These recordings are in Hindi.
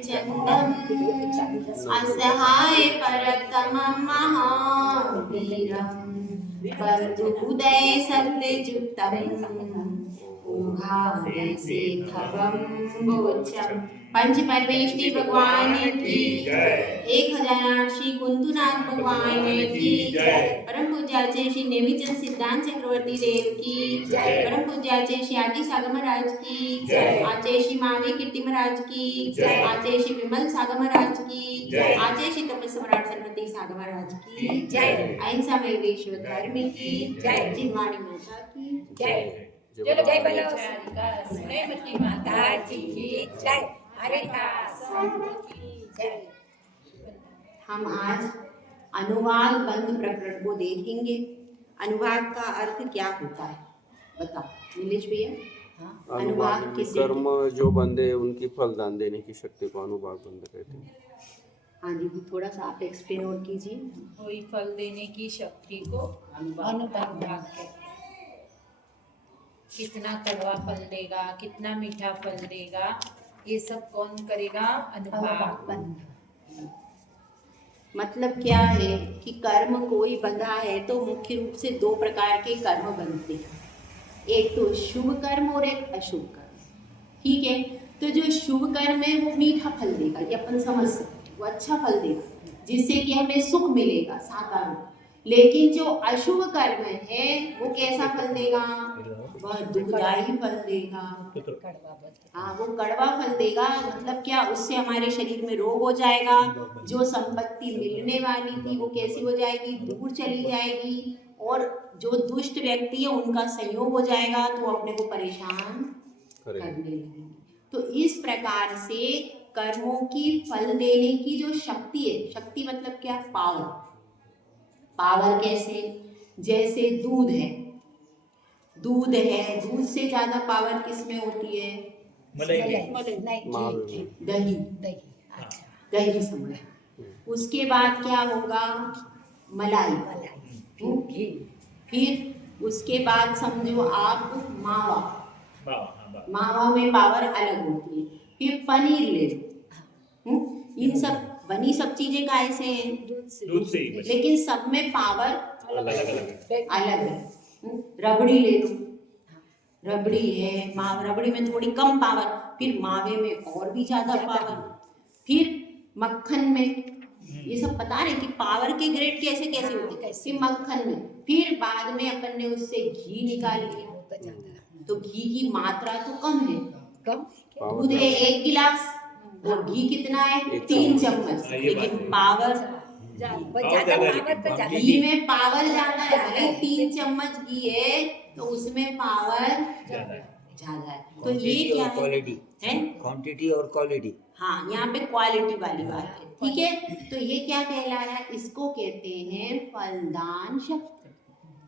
चन्दम् असहाय परतमं महावीरम् बन्धुहृदय सत्ययुक्तम् सेथवं बोचम्। पंच परमेष्टि भगवान की जय। 1008 श्री कुंतुनाथ भगवान की जय। परम पूज्याचे श्री नेमीचंद सिद्धांत चक्रवर्ती देव की जय। परम पूज्याचे श्री आदि सागर महाराज की जय। आचे श्री महावीर कीर्ति महाराज की जय। आचे श्री विमल सागर महाराज की जय। आचे श्री तपस सम्राट सरस्वती सागर महाराज की जय। अहिंसा में विश्व धर्म की जय। जिनवाणी माता की जय। जय बोलो श्रीमती माता जी की जय। हम आज अनुवाद बंध प्रकरण को देखेंगे। अनुवाद का अर्थ क्या होता है बताओ नीलेश भैया। अनुवाद किसे कर्म जो बंधे उनकी फलदान देने की शक्ति को अनुवाद बंध कहते हैं। हाँ जी थोड़ा सा आप एक्सप्लेन और कीजिए। वही फल देने की शक्ति को अनुवाद कहते हैं। कितना कड़वा फल देगा, कितना मीठा फल देगा, ये सब कौन करेगा? अनुवाद। मतलब क्या है कि कर्म कोई बंधा है तो मुख्य रूप से दो प्रकार के कर्म बनते हैं, एक तो शुभ कर्म और एक अशुभ कर्म। ठीक है, तो जो शुभ कर्म है वो मीठा फल देगा, ये अपन समझ सकते हैं, वो अच्छा फल देगा जिससे कि हमें सुख मिलेगा साकार रूप। लेकिन जो अशुभ कर्म है वो कैसा फल देगा? वह दुखदायी फल देगा। हाँ वो कड़वा फल देगा। मतलब क्या, उससे हमारे शरीर में रोग हो जाएगा, जो संपत्ति मिलने वाली थी वो कैसी हो जाएगी? दूर चली जाएगी, और जो दुष्ट व्यक्ति है उनका संयोग हो जाएगा तो अपने को परेशान करने लगेंगे। तो इस प्रकार से कर्मों की फल देने की जो शक्ति है, शक्ति मतलब क्या? पावर। पावर कैसे? जैसे दूध है, दूध है, दूध से ज्यादा पावर किसमें होती है? दही। दही समझ। उसके बाद क्या होगा? मलाई। फिर उसके बाद समझो आप मावा। मावा में पावर अलग होती है। फिर पनीर ले लो। इन सब बनी सब चीजें काय से हैं? दूध से। लेकिन सब में पावर अलग है। रबड़ी ले लो, रबड़ी है, रबड़ी में थोड़ी कम पावर, फिर मावे में और भी ज्यादा पावर, फिर मक्खन में। ये सब बता रहे कि पावर के ग्रेड कैसे कैसे होते हैं। फिर मक्खन में, फिर बाद में अपन ने उससे घी निकाल लिया, तो घी की मात्रा तो कम है। दूध है 1 गिलास और घी कितना है? 3 चम्मच। लेकिन पावर घी में पावर ज्यादा है। भले 3 चम्मच घी है तो उसमें पावर ज्यादा है। तो ये क्या है? क्वांटिटी और क्वालिटी। हाँ यहाँ पे क्वालिटी वाली बात है। ठीक है, तो ये क्या कहला रहा है? इसको कहते हैं फलदान शक्ति।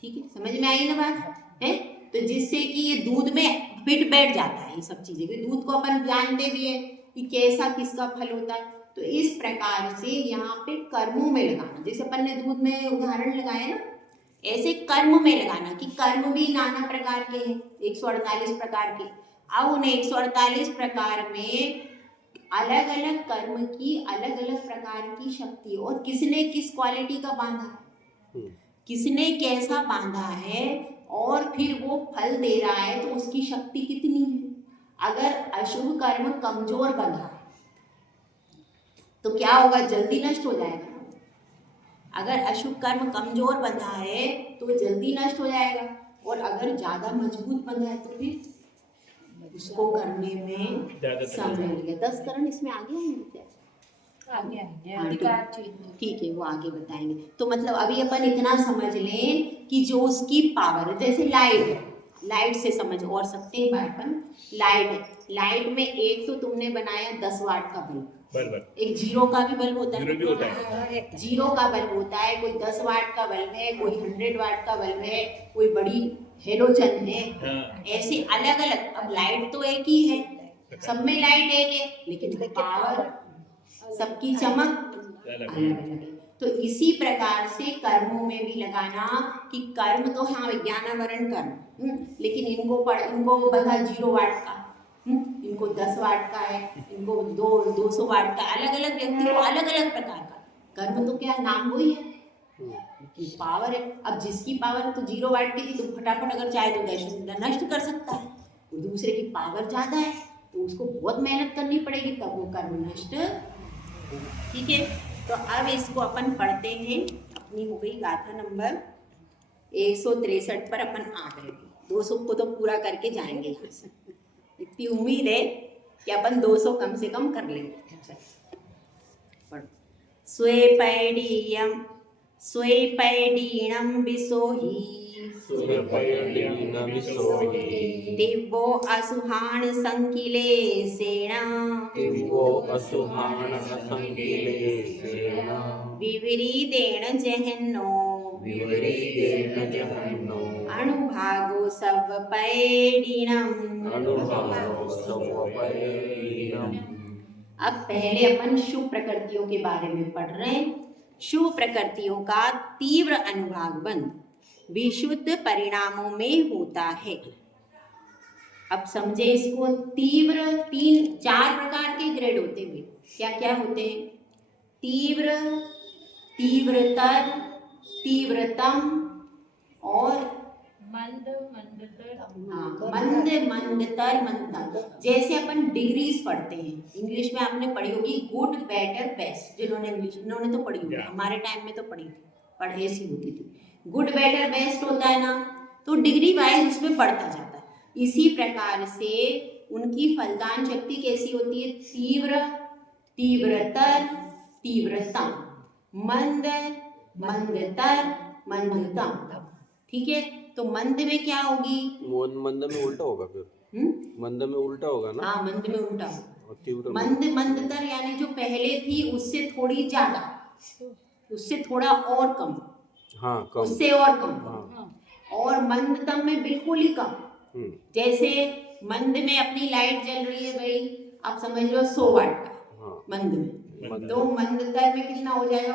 ठीक है, समझ में आई ना बात है? तो जिससे कि ये दूध में फिट बैठ जाता है ये सब चीजें। दूध को अपन जानते भी है कि कैसा किसका फल होता है। तो इस प्रकार से यहाँ पे कर्मों में लगाना, जैसे अपन ने दूध में उदाहरण लगाया ना, ऐसे कर्म में लगाना कि कर्म भी नाना प्रकार के हैं, 148 प्रकार के। अब उन 148 प्रकार में अलग अलग कर्म की अलग अलग प्रकार की शक्ति, और किसने किस क्वालिटी का बांधा है, किसने कैसा बांधा है, और फिर वो फल दे रहा है तो उसकी शक्ति कितनी है। अगर अशुभ कर्म कमजोर बंधा है तो क्या होगा? जल्दी नष्ट हो जाएगा। अगर अशुभ कर्म कमजोर बंधा है तो जल्दी नष्ट हो जाएगा, और अगर ज्यादा मजबूत बंधा है तो फिर उसको करने में समय लगेगा। 10 करण इसमें आगे होंगे क्या? ठीक है, वो आगे बताएंगे। तो मतलब अभी अपन इतना समझ लें कि जो उसकी पावर है, जैसे लाइट है, लाइट से समझ और सकते हैं अपन। लाइट है, लाइट में एक तो तुमने बनाया 10 वाट का बल्ब, एक 0 का भी बल्ब होता है, 0 का बल्ब होता है, कोई 10 वाट का बल्ब है, कोई 100 वाट का बल्ब है, कोई बड़ी हेलोजन है। ऐसे अलग अलग। अब लाइट तो एक ही है, सब में लाइट एक है, लेकिन पावर सबकी चमक अलग अलग है। तो इसी प्रकार से कर्मों में भी लगाना कि कर्म तो हाँ विज्ञानावरण कर्म, लेकिन इनको बंधा 0 वाट का, इनको 10 वाट का है, इनको 200 वाट का, अलग अलग व्यक्ति को अलग अलग प्रकार का। कर्म तो क्या नाम वही है कि पावर है। अब जिसकी पावर तो 0 वाट की थी तो फटाफट अगर चाहे तो नष्ट कर सकता है, तो दूसरे की पावर ज़्यादा है तो उसको बहुत मेहनत करनी पड़ेगी तब वो कर्म नष्ट होगा। ठीक है, तो अब इसको अपन पढ़ते हैं। अपनी हो गई गाथा नंबर 163 पर अपन आ गए। 200 को तो पूरा करके जाएंगे यहाँ से, इतनी उम्मीद है कि अपन 200 कम से कम कर लेंगे। स्वेपैडीणं विसोहि दिव्यो असुहान संकिलेशेन विवरीदेन जहन्नो अनुभागो सवपैडीणम्। अब पहले अपन शुभ प्रकृतियों के बारे में पढ़ रहे हैं। शुभ प्रकृतियों का तीव्र अनुभाग बंध विशुद्ध परिणामों में होता है। अब समझे इसको। तीव्र 4 प्रकार के ग्रेड होते हैं। क्या क्या होते हैं? तीव्र, तीव्रतर, तीव्रतम और मंद, मंदतर, मंद, मंदतर, मंदतम। जैसे अपन डिग्रीज पढ़ते हैं, इंग्लिश में आपने पढ़ी होगी गुड, बेटर, बेस्ट। जिन्होंने इंग्लिश इन्होंने तो पढ़ी होगी, हमारे टाइम में तो पढ़ी थी, पढ़ ऐसी होती थी। गुड, बेटर, बेस्ट होता है ना, तो डिग्री वाइज उसमें बढ़ता जाता है। इसी प्रकार से उनकी फलदान शक्ति कैसी होती है? तीव्र, तीव्रतर, तीव्रतम, मंद, मंदतर, मंदतम। ठीक है, तो मंद में क्या होगी? मंद में उल्टा होगा फिर। मंद में उल्टा होगा ना? हाँ, मंद में उल्टा होगा। और तीव्र मंद, मंदतर यानी जो पहले थी उससे थोड़ी ज्यादा, उससे थोड़ा और कम, हाँ कम, उससे और कम। हाँ। और मंदतम में बिल्कुल ही कम। जैसे मंद में अपनी लाइट जल रही है भाई, आप समझ लो 100 वाट का, हाँ। मंद में, तो मंदतर में कितना हो जाएगा?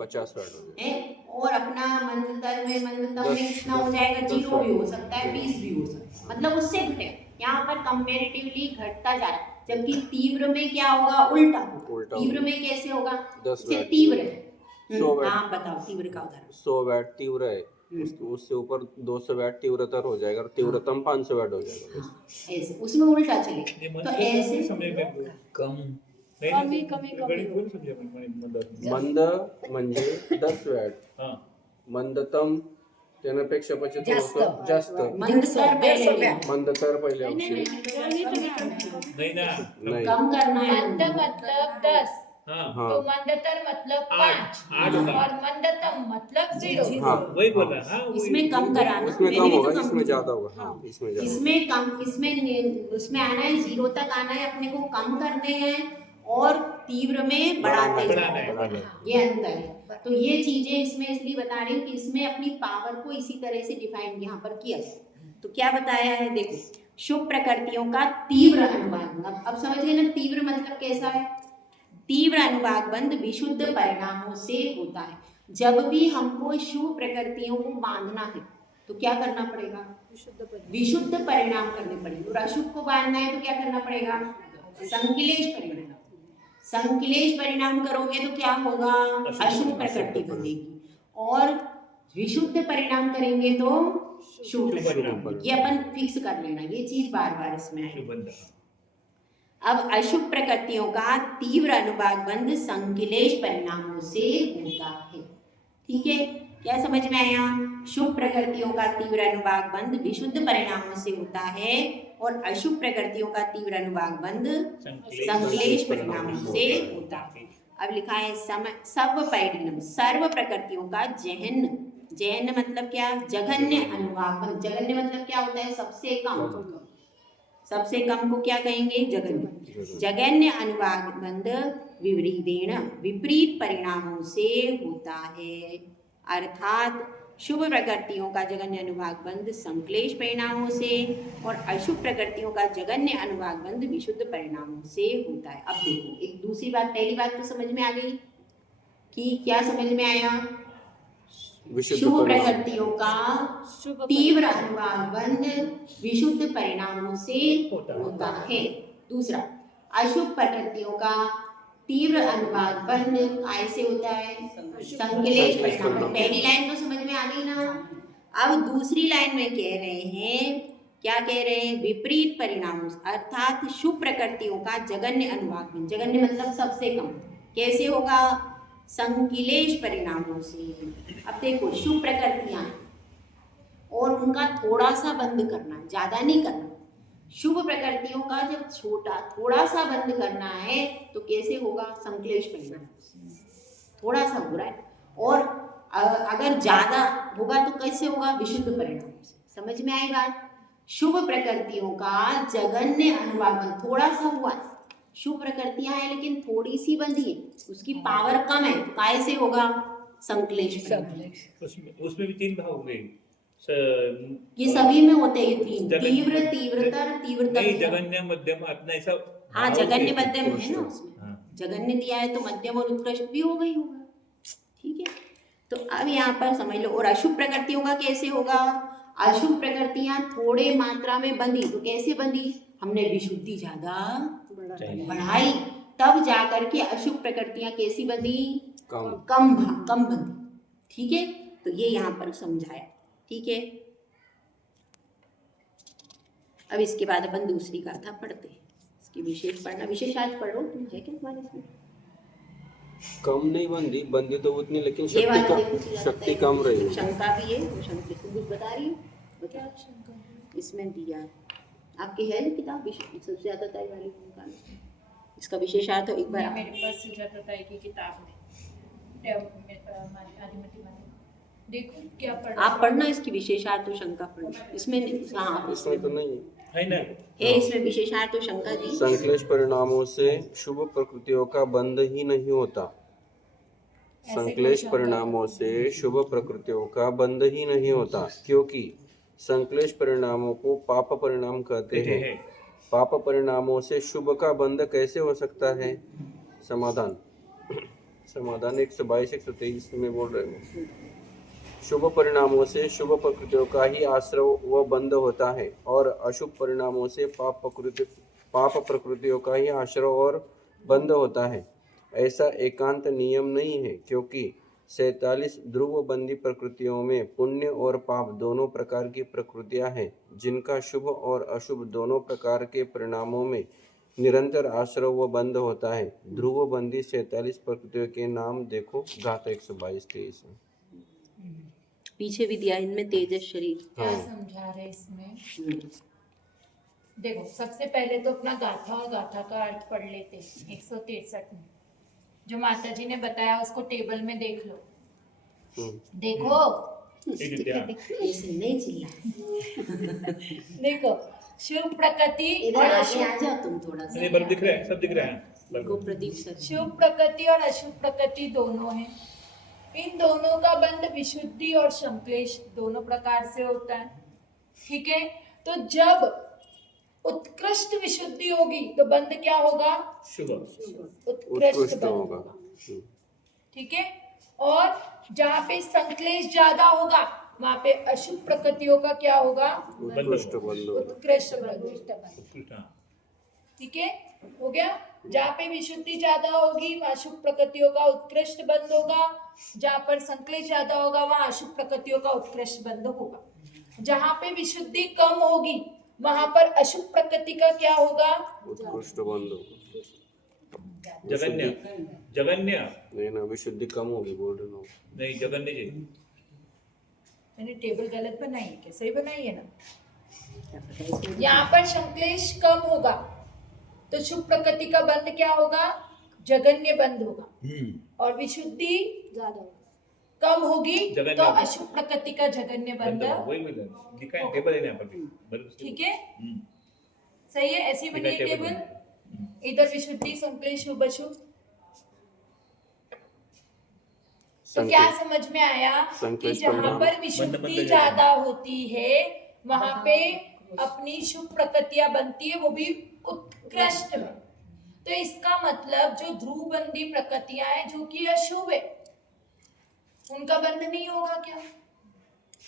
50 वाट हो है। और अपना मंदतर में, मंदतम में कितना हो जाएगा? 0 भी हो सकता है, 20 भी हो सकता है, मतलब उससे घटे। यहाँ पर कंपेरेटिवली घटता जा रहा है, जबकि तीव्र में क्या होगा? उल्टा होगा। तीव्र में कैसे होगा? 10 से वाट तीव्र है। 100 वाट। हाँ बताओ तीव्र का उदाहरण। 100 वाट तीव्र है, उससे ऊपर 200 वाट तीव्रतर हो जाएगा और तीव्रतम 500 वाट हो जाएगा। हाँ, ऐसे उसमें उल्टा चलेगा। तो ऐसे कम मंद म्हणजे 10 वॅट, मंदतम त्यापेक्षा 25 जास्त, मंदतर पहले, मंदतर पहिले ऑप्शन नाही। कम करना है। मंद मतलब 10, हाँ तो मंदतर मतलब 5 और मंदतम मतलब 0। हाँ वही बोल रहा है। इसमें कम कराना, इसमें मैंने कम भी तो होगा, कम इसमें किया। ज्यादा होगा। हाँ इसमें ज्यादा, इसमें कम, उसमें आना है 0 तक आना है, अपने को कम करने हैं और तीव्र में बढ़ाते जाना है। ये अंतर है। तो ये चीजें इसमें इसलिए बता रही हूँ कि इसमें अपनी पावर को इसी तरह से डिफाइन यहाँ पर किया जाए। तो क्या बताया है देखो, शुभ प्रकृतियों का तीव्र अनुभाग। अब समझ गए ना तीव्र मतलब कैसा है? तीव्र अनुभाग बंध विशुद्ध परिणामों से होता है। जब भी हमको शुभ प्रकृतियों को बांधना है तो क्या करना पड़ेगा? विशुद्ध परिणाम करने पड़ेंगे। और अशुभ को बांधना है तो क्या करना पड़ेगा? संकिलेश परिणाम। संकिलेश परिणाम करोगे तो क्या होगा? अशुभ प्रकृति बनेगी। और विशुद्ध परिणाम करेंगे तो शुभ परिणाम। ये अपन फिक्स कर लेना, ये चीज बार बार इसमें आएगी। अब अशुभ प्रकृतियों का तीव्र अनुभाग बंध संकिलेश परिणामों से होता है। ठीक है, क्या समझ में आया? शुभ प्रकृतियों का तीव्र अनुभाग बंध विशुद्ध परिणामों से होता है और अशुभ प्रकृतियों का तीव्र अनुभाग बंध संक्लेश परिणामों से होता है। अब लिखा है सर्वपैडीनम, सर्व प्रकृतियों का जहन्य। जहन्य मतलब क्या? जघन्य अनुभाग बंध। जघन्य मतलब क्या होता है? सबसे कम। सबसे कम को क्या कहेंगे? जघन्य। जघन्य अनुभाग बंध विपरीतेन, विपरीत परिणामों से होता है। अर्थात शुभ प्रकृतियों का जघन्य अनुभाग बंध संक्लेश परिणामों से और अशुभ प्रकृतियों का जघन्य अनुभाग बंध विशुद्ध परिणामों से होता है। अब देखो एक दूसरी बात, पहली बात तो समझ में आ गई कि क्या समझ में आया? विशुद्ध शुभ परिणाम प्रकृतियों का तीव्र अनुवाद बंध विशुद्ध परिणामों से होता है। दूसरा, अशुभ प्रकृतियों का तीव्र अनुवाद बंध कैसे होता है? संश्लेष परिणाम। पहली लाइन तो समझ में आ गई ना। अब दूसरी लाइन में कह रहे हैं, क्या कह रहे हैं? विपरीत परिणामों अर्थात शुभ प्रकृतियों का जघन्य अनुवाद बंध। जघन्य मतलब सबसे कम। कैसे होगा? संश्लेष परिणामों से। अब देखो, शुभ प्रकृतियां और उनका थोड़ा सा बंद करना है, ज्यादा नहीं करना। शुभ प्रकृतियों का जब छोटा थोड़ा सा बंद करना है तो कैसे होगा? संश्लेष परिणाम। थोड़ा सा हो रहा है, और अगर ज्यादा होगा तो कैसे होगा? विशुद्ध परिणाम से। समझ में आई बात? शुभ प्रकृतियों का जघन्य अनुवाद, थोड़ा सा हुआ, शुभ प्रकृतियां हैं लेकिन थोड़ी सी बंधी है, उसकी पावर कम है, कैसे होगा? संश्लेष परिणाम। उसमें भी 3 भाग होंगे। ये सभी में होते हैं, ये 3, तीव्र, तीव्रतर, तीव्रतर। नहीं, जघन्य, मध्यम, अपना ऐसा। हाँ, जघन्य मध्यम है ना उसमें। हाँ। जघन्य दिया है तो मध्यम और उत्कृष्ट भी होगा ही होगा। ठीक है, तो अब यहाँ पर समझ लो। और अशुभ प्रकृतियों का कैसे होगा? अशुभ प्रकृतियां थोड़े मात्रा में बंधी, तो कैसे बंधी? हमने विशुद्धि ज्यादा बढ़ाई, तब जाकर के अशुभ प्रकृतियां कैसी बंधी? कम बंधी। ठीक है, तो ये यहाँ पर समझाया। ठीक है, अब इसके बाद अपन दूसरी गाथा पढ़ते हैं। इसकी विशेष पढ़ना, विशेष आज पढ़ो। तुम है क्या तुम्हारे इसमें? कम नहीं बंदी, बंदी तो उतनी, लेकिन ये वाला देखो, शक्ति कम रही। शंका भी है, वो शंका तुम कुछ बता रही हो? बता। इसमें दिया है आपके, है ना किताब सबसे ज्यादा ताई वाली निकालो। इसका विशेषार्थ एक बार मेरे पास सुजाता ताई की किताब है, देखो क्या पढ़ा। आप पढ़ना इसकी विशेषार्थ और शंका पढ़ना। इसमें हाँ, इसमें तो नहीं है ना। है, इसमें विशेषार्थ और शंका दी। संश्लेष परिणामों से शुभ प्रकृतियों का बंध ही नहीं होता। संश्लेष परिणामों से शुभ प्रकृतियों का बंध ही नहीं होता, क्योंकि संश्लेष परिणामों को पाप परिणाम कहते हैं। पाप परिणामों से शुभ का बंध कैसे हो सकता है? समाधान 122 123 में बोल रहे हैं। शुभ परिणामों से शुभ प्रकृतियों का ही आश्रय व बंध होता है, और अशुभ परिणामों से पाप प्रकृतियों का ही आश्रय और बंध होता है। ऐसा एकांत नियम नहीं है, क्योंकि 47 ध्रुवबंदी प्रकृतियों में पुण्य और पाप दोनों प्रकार की प्रकृतियां हैं, जिनका शुभ और अशुभ दोनों प्रकार के परिणामों में निरंतर आश्रय व बंध होता है। ध्रुवबंदी 47 प्रकृतियों के नाम देखो, गाथा 122-23 में। पीछे भी दिया इनमें तेजस शरीर। क्या समझा रहे इसमें? देखो, सबसे पहले तो अपना गाथा और गाथा का अर्थ पढ़ लेते हैं। 163 में जो माता जी ने बताया उसको टेबल में देख लो। देखो, ऐसे नहीं चिल्ला। देखो, शुभ प्रकृति इधर और आगे आ जाओ तुम थोड़ा सा। बल्ब दिख रहे हैं, सब दिख रहे हैं। को प्रदीप सर, शुभ प्रकृति और अशुभ प्रकृति दोनों हैं। इन दोनों का बंध विशुद्धि और संश्लेष दोनों प्रकार से होता है। ठीक है, तो जब उत्कृष्ट विशुद्धि होगी तो बंध क्या होगा? शुभ, उत्कृष्ट बंध होगा। ठीक है, और जहाँ पे संश्लेष ज्यादा होगा वहाँ पे अशुभ प्रकृतियों का क्या होगा? उत्कृष्ट बंध। ठीक है, हो गया। जहाँ पे विशुद्धि ज्यादा होगी वहाँ अशुभ प्रकृतियों का उत्कृष्ट बंध होगा, जहाँ पर संश्लेष ज्यादा होगा वहाँ अशुभ प्रकृतियों का उत्कृष्ट बंध होगा। जहाँ पे विशुद्धि कम होगी वहाँ पर अशुभ प्रकृति का क्या होगा? उत्कृष्ट बंध होगा। जघन्य नहीं ना, विशुद्धि कम होगी बोल रहे हो। नहीं, जघन्य जी। मैंने टेबल गलत बनाई है क्या? सही बनाई है ना? यहाँ पर संश्लेष कम होगा तो शुभ प्रकृति का बंध क्या होगा? जघन्य बंध होगा। और विशुद्धि ज्यादा कम होगी तो अशुभ प्रकृति का जघन्य बंध। वही लिखा है, टेबल है यहाँ पर भी। ठीक है, सही है। ऐसी बनी टेबल, इधर विशुद्धि, संश्लेष, शुभ अशुभ। तो क्या समझ में आया कि जहाँ पर विशुद्धि ज्यादा होती है वहां पे अपनी शुभ प्रकृतियां बनती है, वो भी उत्कृष्ट में। तो इसका मतलब जो ध्रुवबंदी प्रकृतियां हैं जो कि अशुभ है, उनका बंध नहीं होगा क्या?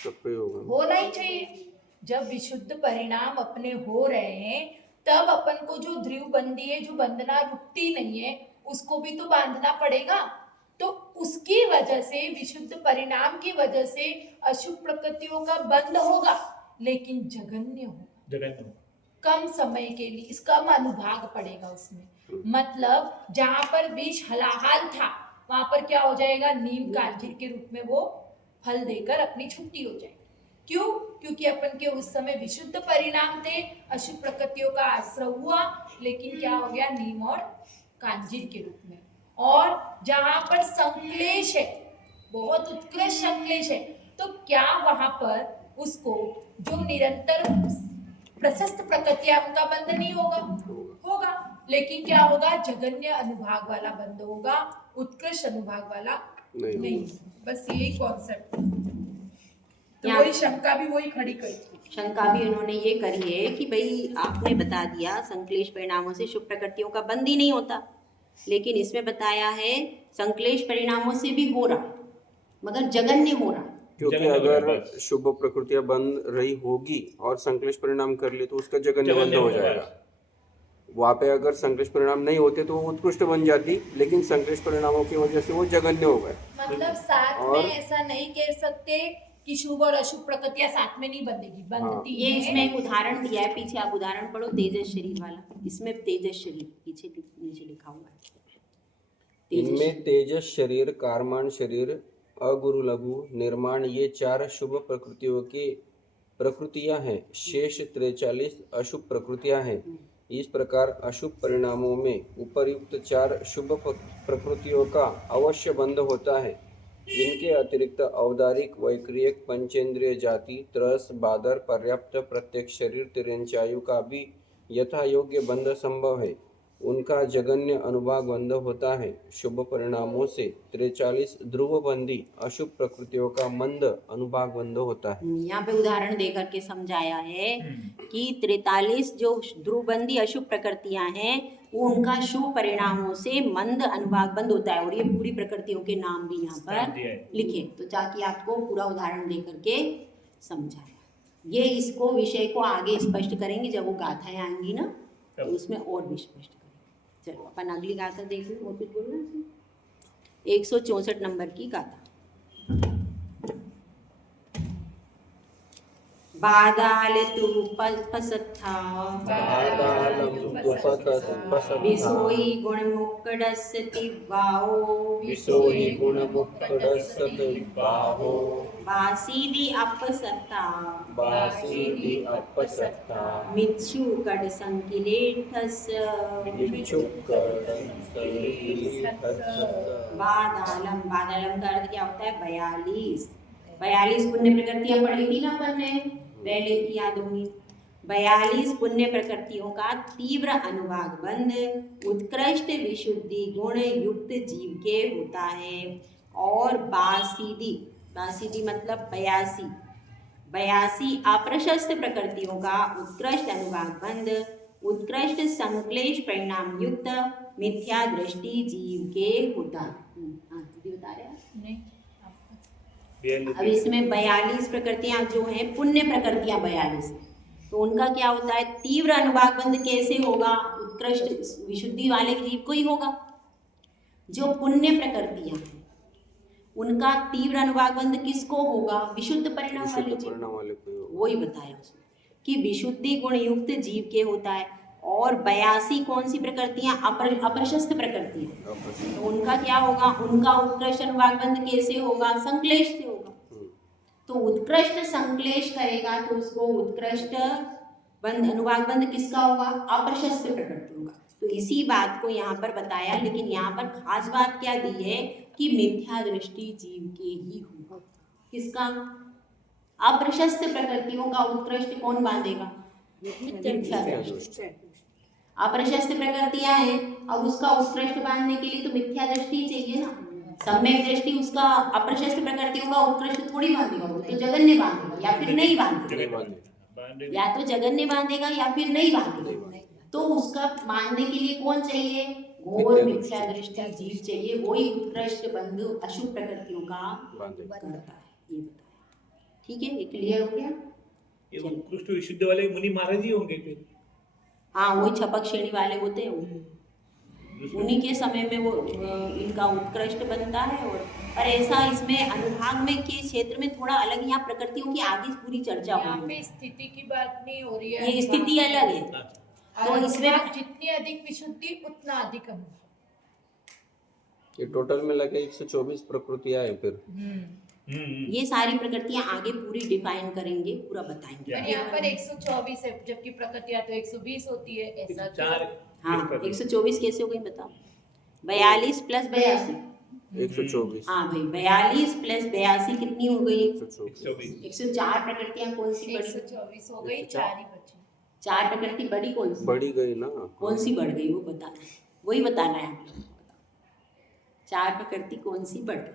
सबको ही होगा। होना ही चाहिए। जब विशुद्ध परिणाम अपने हो रहे हैं तब अपन को जो ध्रुव बंदी है, जो बंधना रुकती नहीं है, उसको भी तो बांधना पड़ेगा। तो उसकी वजह से, विशुद्ध परिणाम की वजह से अशुभ प्रकृतियों का बंध होगा, लेकिन जगन्य होगा, जगन्य कम समय के लिए, इसका अनुभाग पड़ेगा उसमें। मतलब जहां पर विष हलाहल था वहां पर क्या हो जाएगा, नीम कांजीर के रूप में वो फल देकर अपनी छुट्टी हो जाएगी। क्यों? क्योंकि अपन के उस समय विशुद्ध परिणाम थे, अशुभ प्रकृतियों का आश्रय हुआ, लेकिन क्या हो गया, नीम और कांजीर के रूप में। और जहां पर संक्लेश है, बहुत उत्कृष्ट संक्लेश है, तो क्या वहां पर उसको जो निरंतर प्रशस्त प्रकृतियां, उनका बंध नहीं होगा? होगा, लेकिन क्या होगा, जगन्य अनुभाग वाला बंध होगा, उत्कृष्ट अनुभाग वाला नहीं नहीं। बस यही कॉन्सेप्ट। तो यहाँ- वही शंका भी वही खड़ी करी। शंका भी उन्होंने ये करी है कि भाई आपने बता दिया संक्लेश परिणामों से शुभ प्रकृतियों का बंध ही नहीं होता, लेकिन इसमें बताया है संक्लेश परिणामों से भी हो रहा, मगर जगन्य हो रहा। क्योंकि जगन्य अगर होगा बस। शुभ प्रकृतियां बन रही होगी और संक्लेश परिणाम कर ले तो उसका जगन्य बंध जगन्य हो होगा जाएगा। वहाँ पे अगर संक्लेश परिणाम नहीं होते तो वो उत्कृष्ट बन जाती, लेकिन संक्लेश परिणामों की वजह से वो जगन्य हो गए। मतलब साथ और- में ऐसा नहीं कह सकते कि शुभ और अशुभ प्रकृतियां साथ में नहीं बंधेगी, बंधती ये हैं। इसमें एक उदाहरण दिया है, पीछे आप उदाहरण पढ़ो, तेजस शरीर वाला, इसमें तेजस शरीर पीछे नीचे लिखा हुआ है। तेजस इनमें तेजस शरीर, कारमान शरीर, अगुरु लघु, निर्माण, ये 4 शुभ प्रकृतियों की प्रकृतियां हैं। शेष 43 अशुभ प्रकृतियां हैं। इस प्रकार अशुभ परिणामों में उपर्युक्त 4 शुभ प्रकृतियों का अवश्य बंध होता है। इनके अतिरिक्त औदारिक, वैक्रियक, पंचेंद्रिय जाति, त्रस, बादर, पर्याप्त, प्रत्येक शरीर, तिरंचायु का भी यथा योग्य बंध संभव है। उनका जगन्य अनुभाग बंध होता है। शुभ परिणामों से 43 ध्रुव बंदी अशुभ प्रकृतियों का मंद अनुभाग बंध होता है। यहाँ पे उदाहरण देकर के समझाया है कि 43 जो ध्रुवबंदी अशुभ प्रकृतियां हैं वो उनका शुभ परिणामों से मंद अनुभाग बंद होता है, और ये पूरी प्रकृतियों के नाम भी यहाँ नाम दिया पर है। लिखे, तो ताकि आपको पूरा उदाहरण दे करके समझाया। ये इसको विषय को आगे स्पष्ट करेंगे जब वो गाथाएं आएंगी ना, तो उसमें और भी स्पष्ट करेंगे। चलो अपन अगली गाथा देख लो, और कुछ बोलना है? 164 नंबर की गाथा। बादाल तू पसत्था विसोई गुण मुक्कडस्य वाओ विसोहि गुण मुक्तडसद्विबाहो बासीदि अपसत्ता बासीदि अपसत्ता मिच्छु कड संकिलेठस्य बादालम। बादालम का अर्थ क्या होता है? 42 पुण्य प्रकृतियां पढ़ी थी ना अपन ने पहले की, याद होगी। 42 पुण्य प्रकृतियों का तीव्र अनुभाग बंध उत्कृष्ट विशुद्धि गुण युक्त जीव के होता है। और बासीदी मतलब 82 अप्रशस्त प्रकृतियों का उत्कृष्ट अनुभाग बंध उत्कृष्ट संक्लेश परिणाम युक्त मिथ्या दृष्टि जीव के होता है। बता रहे हैं नहीं, अब इसमें 42 प्रकृतियां जो हैं, पुण्य प्रकृतियां 42, तो उनका क्या होता है? तीव्र अनुभाग बंध कैसे होगा? उत्कृष्ट विशुद्धि वाले जीव को ही होगा। जो पुण्य प्रकृतियां हैं उनका तीव्र अनुभाग बंध किसको होगा? विशुद्ध परिणाम वाले विशुद्ध जीव। परिणाम वाले को ही होगा। वही बताया उसमें कि विशुद्धि गुण युक्त जीव के होता है। और 82 कौन सी प्रकृतियां? अप्रशस्त प्रकृतियां, तो उनका क्या होगा? उनका उत्कृष्ट अनुभाग बंध कैसे होगा? संक्लेश से होगा। तो उत्कृष्ट संक्लेश करेगा तो उसको उत्कृष्ट बंध अनुभाग बंध किसका होगा? अप्रशस्त प्रकृतियों का। तो इसी बात को यहाँ पर बताया, लेकिन यहाँ पर खास बात क्या दी है कि मिथ्या दृष्टि जीव के ही होगा। किसका? अप्रशस्त प्रकृतियों का उत्कृष्ट कौन बांधेगा? मिथ्या दृष्टि। अप्रशस्त प्रकृतियां हैं, अब उसका उत्कृष्ट बांधने के लिए तो मिथ्या दृष्टि चाहिए ना। सम्यक दृष्टि उसका अप्रशस्त प्रकृतियों का उत्कृष्ट थोड़ी बांधेगा, वो तो जगन्य बांधेगा या फिर नहीं बांधेगा। या तो जगन्य बांधेगा या फिर नहीं बांधेगा। तो उसका बांधने के लिए कौन चाहिए? और मिथ्या दृष्टि जीव चाहिए, वही उत्कृष्ट बंधु अशुभ प्रकृतियों का बांधे। करता है, ये बताया। ठीक है, ये क्लियर हो गया। ये उत्कृष्ट विशुद्ध वाले मुनि महाराज ही होंगे फिर। हाँ, वही छपक श्रेणी वाले होते हैं वो। उन्हीं के समय में वो इनका उत्कृष्ट बनता है। और ऐसा इसमें अनुभाग में के क्षेत्र में थोड़ा अलग, यहाँ प्रकृतियों की आगे पूरी चर्चा यहाँ होगी, पे स्थिति की बात नहीं हो रही है, ये स्थिति अलग है। तो तो इसमें जितनी अधिक विशुद्धि उतना अधिक अनुभव। ये टोटल में लगे 124 प्रकृतियां हैं फिर। ये सारी प्रकृतियां आगे पूरी डिफाइन करेंगे, पूरा बताएंगे। और यहाँ पर 124 है, जबकि प्रकृतियां तो 120 होती है, ऐसा तो। चार हाँ, 124 कैसे हो गई बताओ? 42 प्लस 82, 124। हाँ भाई, 42 प्लस 82 कितनी हो गई? 124। 104 प्रकृतियां कौन सी बढ़ी? 124 हो गई, 4 ही बची। 4 प्रकृति बड़ी कौन सी? बढ़ी गई ना। कौन सी बढ़ गई वो बताना है, वही बताना है आप लोगों को। 4 प्रकृति कौन सी बढ़ गई?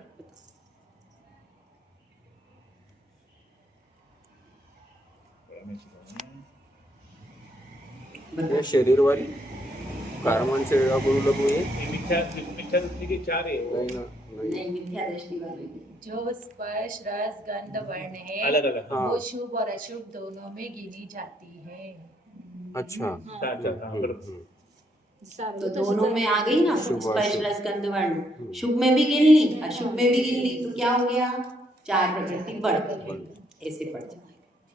ये शरीर वाली कारमान से गुरु लगू है। ये मिथ्या दृष्टि के 4 है। नहीं ना, नहीं। नहीं, मिथ्या दृष्टि वाली नहीं। जो स्पर्श रस गंध वर्ण है, अलग अलग। हाँ। वो शुभ और अशुभ दोनों में गिनी जाती है। अच्छा। तो दोनों में आ गई ना, शुभ और स्पर्श अशुभ। रस गंध वर्ण। शुभ में भी गिन ली, अशुभ में भी गिन ली, तो क्या हो गया? 4 प्रकृति बढ़ गई, ऐसे बढ़ जाए।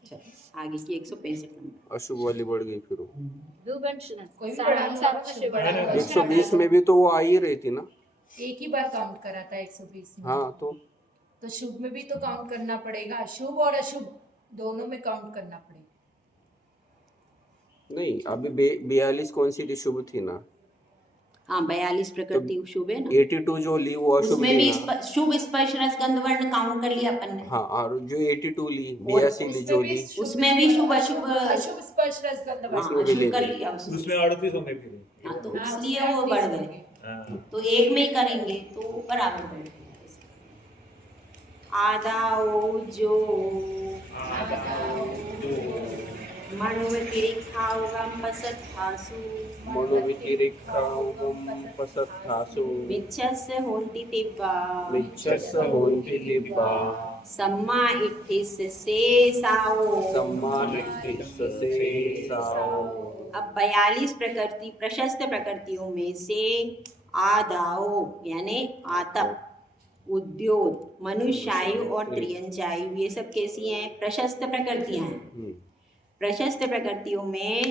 चलो आगे की 165 नंबर। अशुभ वाली बढ़ गई फिर। कोई भी बढ़ा लो, सारों में से बढ़ा लो। 120 में भी तो वो आ ही रही थी ना। एक ही बार काउंट करा था 120 में। हाँ, तो शुभ में भी तो काउंट करना पड़ेगा, शुभ और अशुभ दोनों में काउंट करना पड़ेगा। नहीं, अभी 42 कौन सी थी? शुभ थी ना। हाँ, 42 प्रकृति शुभ है ना, 82 जो ली वो अशुभ उसमें भी ली ना। शुभ स्पर्श रस गंध वर्ण काउंट कर लिया अपन ने। हाँ, और जो 82 ली, 82 ली जो ली, उसमें भी शुभ अशुभ अशुभ स्पर्श रस गंध हाँ, वर्ण। उसमें भी अशुभ ले कर ली। लिया उसमें। उसमें 38 होंगे फिर। हाँ, तो हाँ, इसलिए उसमें वो बढ़ 38 गए। होंगे। हाँ। तो एक में ही करेंगे तो बराबर बढ़ गए। आदाओ जो मणोवितिरिक्ताउगम पसत्थासु मनोवितिरिक्ताउगम पसत्थासु मिच्छस्य होन्ति तिब्बा मिच्छस्य होन्ति दिव्या सम्मा इट्ठिस से साओ। सम्मानित्तिस्से साओ। अब 42 प्रकृति प्रशस्त प्रकृतियों में से आदाओ यानी आतप, उद्योग, मनुष्यायु और त्रियंचायु, ये सब कैसी हैं? प्रशस्त प्रकृतियां हैं। प्रशस्त प्रकृतियों में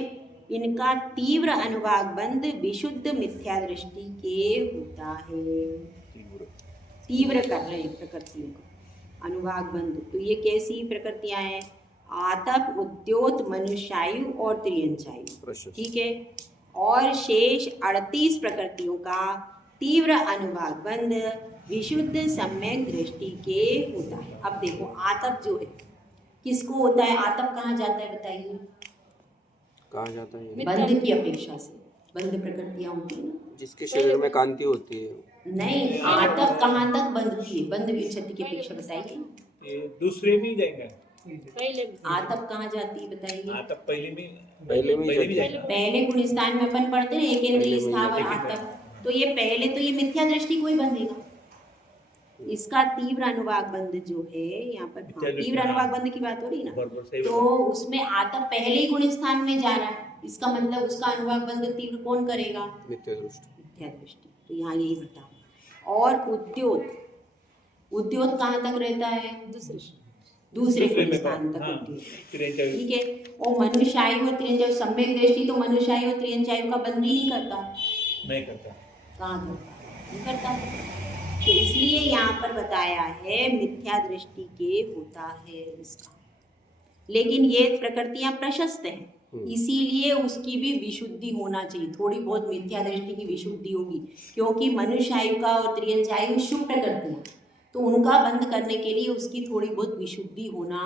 इनका तीव्र अनुभाग बंध विशुद्ध मिथ्या दृष्टि के होता है। तीव्र कर रहे हैं प्रकृतियों का अनुभाग बंध। तो ये कैसी प्रकृतियां हैं? आतप, उद्योत, मनुष्यायु और त्रियंचायु। ठीक है। और शेष 38 प्रकृतियों का तीव्र अनुभाग बंध विशुद्ध सम्यक दृष्टि के होता है। अब देखो, आतप जो है किसको होता है? आतप कहाँ जाता है बताइए? कहाँ जाता है? बंध की अपेक्षा से बंध प्रकृतियां होती है ना, जिसके शरीर में कांति होती है। नहीं, आतप कहाँ तक बंधती है? बंध विच्छति की अपेक्षा बताइए। ये दूसरे भी जाएंगे। आतप कहाँ जाती है बताइए? तब पहले भी पहले भी जाएगा। पहले गुण स्थान में अपन पढ़ते हैं एकेंद्रीय स्थावर आतप। तो ये पहले तो ये मिथ्या दृष्टि को ही बंधेगा। इसका तीव्र अनुभाग बंध जो है यहाँ पर, हाँ, तीव्र अनुभाग बंध की बात हो रही ना, तो उसमें आतप पहले ही गुण स्थान में जा रहा है। इसका मतलब उसका अनुभाग बंध तीव्र कौन करेगा? मिथ्या दृष्टि। मिथ्या दृष्टि। तो यहाँ यही बताओ। और उद्योत, उद्योत कहाँ तक रहता है? दूसरे गुण स्थान तक उद्योत। ठीक है। और मनुष्यायु और त्रियंचायु, सम्यक दृष्टि तो मनुष्यायु और त्रियंचायु का बंध ही नहीं करता। नहीं करता। कहाँ करता? नहीं करता है। तो इसलिए यहाँ पर बताया है मिथ्या दृष्टि के होता है इसका। लेकिन ये प्रकृतियां प्रशस्त हैं, इसीलिए उसकी भी विशुद्धि होना चाहिए। थोड़ी बहुत मिथ्या दृष्टि की विशुद्धि होगी, क्योंकि मनुष्यायु का और त्रियंचायु शुभ प्रकृति है, तो उनका बंद करने के लिए उसकी थोड़ी बहुत विशुद्धि होना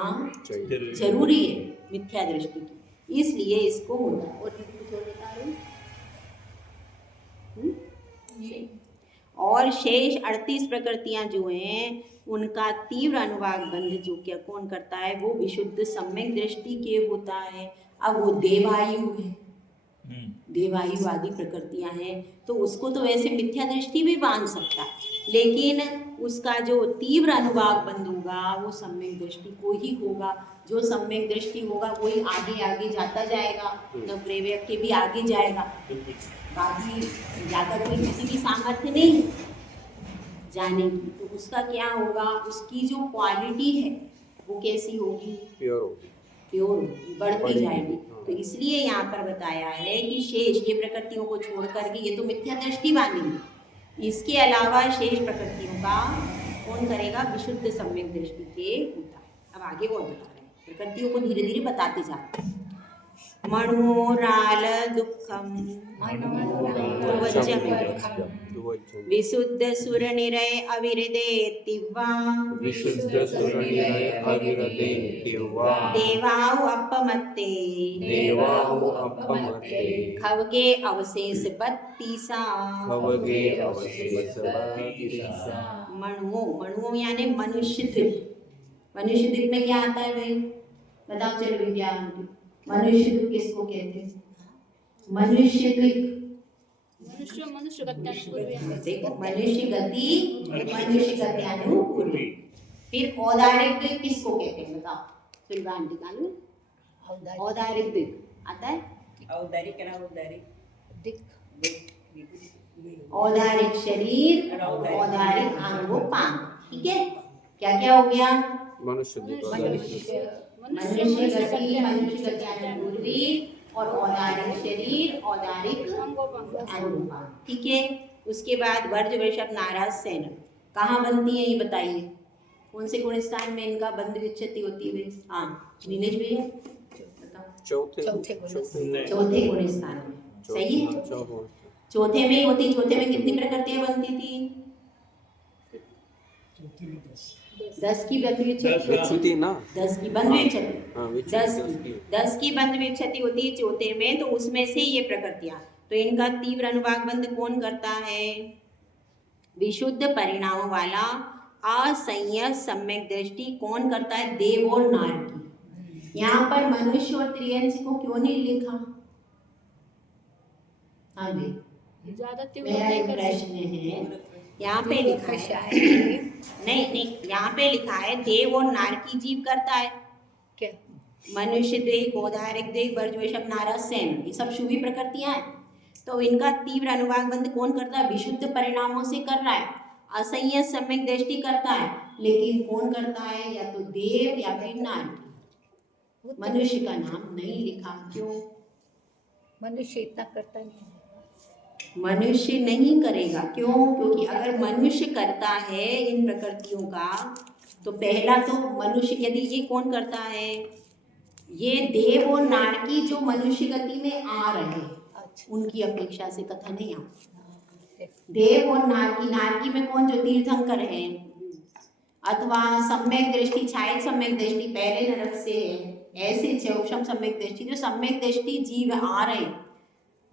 जरूरी है मिथ्या दृष्टि की। इसलिए इसको होता है। और कुछ और बता रहे हैं? और शेष 38 प्रकृतियां जो हैं उनका तीव्र अनुभाग बंध जो क्या कौन करता है? वो विशुद्ध सम्यक दृष्टि के होता है। अब वो देवायु है, देवायु आदि प्रकृतियां हैं, तो उसको तो वैसे मिथ्या दृष्टि भी बांध सकता है, लेकिन उसका जो तीव्र अनुभाग बंद होगा वो सम्यक दृष्टि को ही होगा। जो सम्यक दृष्टि होगा वही आगे आगे जाता जाएगा, नवग्रह के भी आगे जाएगा। बाकी ज़्यादा कोई किसी की सामर्थ्य नहीं है जाने की, तो उसका क्या होगा, उसकी जो क्वालिटी है वो कैसी होगी, प्योर होगी, प्योर होगी, बढ़ती जाएगी। तो इसलिए यहाँ पर बताया है कि शेष ये प्रकृतियों को छोड़ करके, ये तो मिथ्या दृष्टि मानेंगे, इसके अलावा शेष प्रकृतियों का कौन करेगा, विशुद्ध सम्यक दृष्टि के होता है। अब आगे वो बता रहे हैं, प्रकृतियों को धीरे धीरे बताते जाते हैं। मनोराल दुखम विशुद्ध सुर निरय अविरदे तिवा विशुद्ध सुरनिरय अविरते दिव्वा देवाउ अपमत्ते देवाहु अपमते खवगे अवशेष 32 खवगे अवशेष 32। मणुओं यानी मनुष्य द्वीप। मनुष्य द्वीप में क्या आता है भाई, बताओ चलो विज्ञान, मनुष्य द्वीप किसको कहते हैं, मनुष्य द्वीप मनुष्य गत्यानुपूर्वी। देखो, मनुष्य गति मनुष्य गत्यानुपूर्वी। फिर औदारिक द्वीप किसको कहते हैं बताओ, फिर गांधी निकालो, औदारिक द्वीप आता है, औदारिक शरीर, औदारिक अंगों पांग, ठीक है। क्या क्या हो गया, मनुष्य मनुष्य गति मनुष्य गत्यानुपूर्वी और औदारिक शरीर, औदारिक अंगों, ठीक है। उसके बाद वर्ज वृषभ नाराज सेन कहाँ बनती है ये बताइए, कौन से गुण स्थान में इनका बंध विच्छति होती है। हाँ नीलेश भैया बताओ, चौथे गुण स्थान में, सही है, चौथे में ही होती। चौथे में कितनी प्रकृतियां बनती थी, 10 की बंध विच्छति ना, 10 की बंध विच्छति, 10 की बंध विच्छति होती है चौथे में, तो उसमें से ये प्रकृतियां, तो इनका तीव्र अनुभाग बंध कौन करता है, विशुद्ध परिणाम वाला असंयत सम्यक दृष्टि कौन करता है, देव और नारकी। यहाँ पर मनुष्य और त्रियंश को क्यों नहीं लिखा, हाँ भाई मेरा एक प्रश्न है, यहाँ पे लिखा है नहीं, यहाँ पे लिखा है देव और नारकी जीव करता है क्या, मनुष्य देह, औदारिक देह, वर्ज वृषभ नाराज सेन, ये सब शुभी प्रकृतियां हैं। तो इनका तीव्र अनुभाग बंध कौन करता है, विशुद्ध परिणामों से कर रहा है, असंयत सम्यक दृष्टि करता है, लेकिन कौन करता है, या तो देव या फिर नारकी। मनुष्य का नाम नहीं लिखा, क्यों, मनुष्य इतना करता नहीं, मनुष्य नहीं करेगा, क्यों, क्योंकि अगर मनुष्य करता है इन प्रकृतियों का, तो पहला तो मनुष्य, यदि ये कौन करता है, ये देव और नारकी जो मनुष्य गति में आ रहे हैं, उनकी अपेक्षा से कथा नहीं आ। देव और नारकी में कौन, जो तीर्थंकर हैं, अथवा सम्यक दृष्टि, छायित सम्यक दृष्टि पहले नरक से है, ऐसे चौषम सम्यक दृष्टि, जो सम्यक दृष्टि जीव आ रहे हैं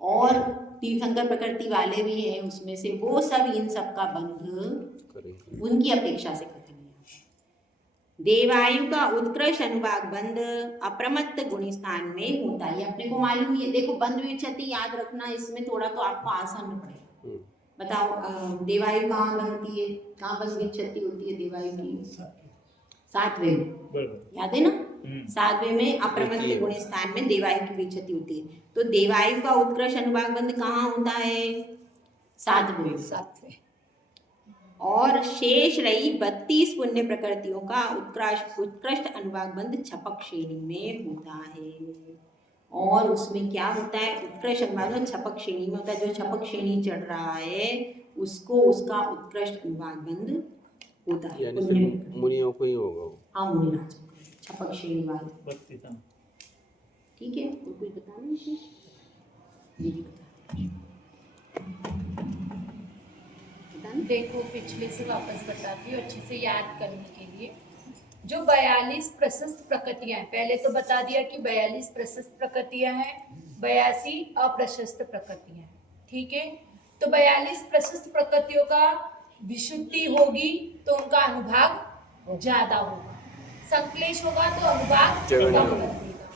और तीर्थंकर प्रकृति वाले भी हैं उसमें से, वो सब इन सब का बंध उनकी अपेक्षा से कथा नहीं आ। देवायु का उत्कृष्ट अनुभाग बंध अप्रमत्त गुण स्थान में होता है, अपने को मालूम है। देखो बंध विच्छति याद रखना, इसमें थोड़ा तो आपको आसान में पड़ेगा। बताओ देवायु कहाँ बनती है, कहाँ बंध विच्छति होती है देवायु की, 7वें में, याद है ना, 7वें में अप्रमत्त गुण स्थान में देवायु की विच्छति होती है। तो देवायु का उत्कृष्ट अनुभाग बंध कहाँ होता है, 7वें। और शेष रही 32 पुण्य प्रकृतियों का उत्कृष्ट अनुभाग बंध छपक श्रेणी में होता है। और उसमें क्या होता है, उत्कृष्ट अनुभाग छपक श्रेणी में होता है, जो छपक श्रेणी चढ़ रहा है उसको उसका उत्कृष्ट अनुभाग बंध होता है, मुनियों को ही होगा। हाँ मुनिराज छपक श्रेणी वाले, ठीक है। और कुछ बताना जी बताना। देखो पिछले से वापस बताती हूँ अच्छे से याद करने के लिए। जो 42 प्रशस्त प्रकृतियां हैं, पहले तो बता दिया कि 42 प्रशस्त प्रकृतियां हैं, 82 अप्रशस्त प्रकृतियां हैं, ठीक है। तो 42 प्रशस्त प्रकृतियों का विशुद्धि होगी तो उनका अनुभाग ज्यादा होगा, संक्लेश होगा तो अनुभाग कम कर देगा।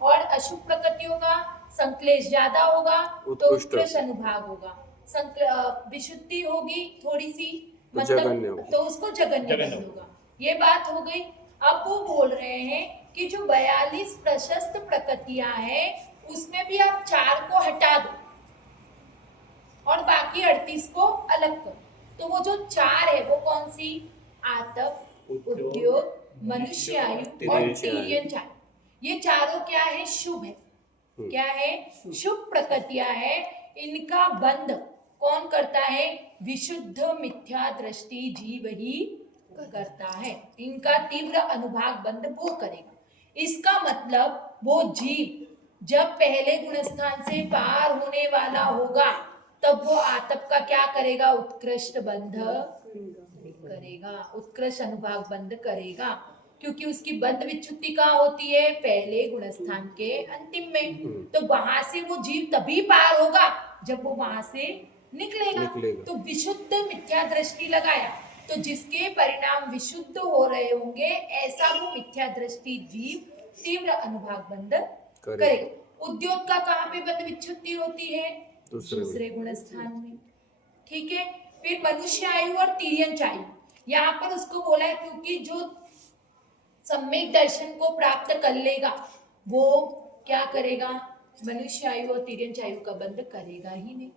और अशुभ प्रकृतियों का संक्लेश ज्यादा होगा तो उत्कृष्ट। उत्कृष्ट अनुभाग होगा। विशुद्धि होगी थोड़ी सी तो जघन्य होगी। तो उसको जघन्य जघन्य बंद होगा। ये बात हो गई। अब वो बोल रहे हैं कि जो 42 प्रशस्त प्रकृतियां हैं उसमें भी आप 4 को हटा दो और बाकी 38 को अलग करो। तो वो जो 4 है वो कौन सी? आतप, उद्योग, मनुष्य आयु और तिर्यंच आयु। तिर्यंच आयु। ये चारों क्या है? शुभ है। क्या है? शुभ प्रकृतियां है। इनका बंध कौन करता है? विशुद्ध मिथ्या दृष्टि जीव ही करता है। इनका तीव्र अनुभाग बंध वो करेगा। इसका मतलब वो जीव जब पहले गुणस्थान से पार होने वाला होगा तब वो आतप का क्या करेगा? उत्कृष्ट बंध करेगा, उत्कृष्ट अनुभाग बंध करेगा। क्योंकि उसकी बंध विच्छुत्ति कहाँ होती है? पहले गुणस्थान के अंतिम में। तो वहां से वो जीव तभी पार होगा जब वो वहां से निकलेगा। तो विशुद्ध मिथ्या दृष्टि लगाया तो जिसके परिणाम विशुद्ध हो रहे होंगे ऐसा वो मिथ्या दृष्टि जीव तीव्र अनुभाग बंध करेगा। उद्योग का कहाँ पे बंध विच्छुत्ति होती है? दूसरे गुणस्थान में। ठीक है। फिर मनुष्य आयु और तिर्यंच आयु, यहाँ पर उसको बोला है क्योंकि जो सम्यक दर्शन को प्राप्त कर लेगा वो क्या करेगा? मनुष्य आयु और तिर्यंच आयु का बंध करेगा ही नहीं।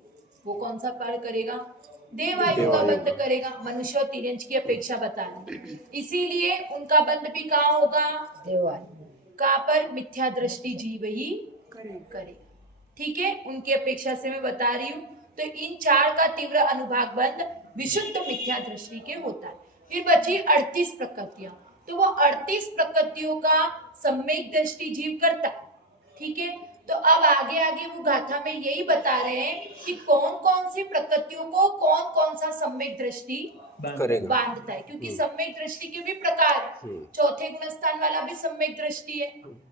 वो कौन सा कार्य करेगा? देवायु का बंध करेगा। मनुष्य और तिर्यंच की अपेक्षा बता रही। इसीलिए उनका बंध भी कहाँ होगा? देवायु। कहाँ पर? मिथ्या दृष्टि जीव ही करेगा। ठीक है। उनकी अपेक्षा से मैं बता रही हूँ। तो इन 4 का तीव्र अनुभाग बंध विशुद्ध मिथ्या दृष्टि के होता है। फिर बची 38 प्रकृतियां। तो वो 38 प्रकृतियों का सम्यक दृष्टि जीव करता है। ठीक है। तो अब आगे आगे वो गाथा में यही बता रहे हैं कि कौन कौन सी प्रकृतियों को कौन कौन सा सम्यक दृष्टि बांधता है। क्योंकि सम्यक दृष्टि के भी प्रकार है। चौथे गुणस्थान वाला भी सम्यक दृष्टि है,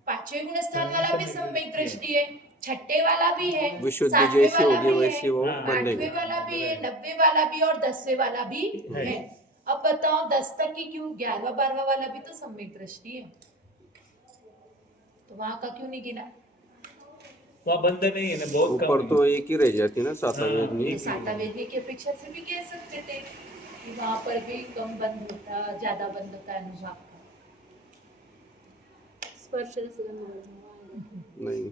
5वें गुणस्थान वाला भी सम्यक दृष्टि है, 6ठे वाला भी है, विशुद्धि 7वें जैसी वाला होगी भी वैसी वो है, 8वें बंधेगी। वाला भी है, 90 वाला भी और 10वें वाला भी है। अब बताओ 10 तक की क्यों? 11वां 12वां वाला भी तो सम्यक दृष्टि है, तो वहां का क्यों नहीं गिना? वहाँ बंद नहीं है ना, बहुत कम ऊपर है। तो एक ही रह जाती ना सातवें ये वेदनी। साता वेदनी की अपेक्षा से भी कह सकते थे कि वहां पर भी कम बंद होता, ज्यादा बंद होता है अनुभाग का। स्पर्श रसगंध नहीं,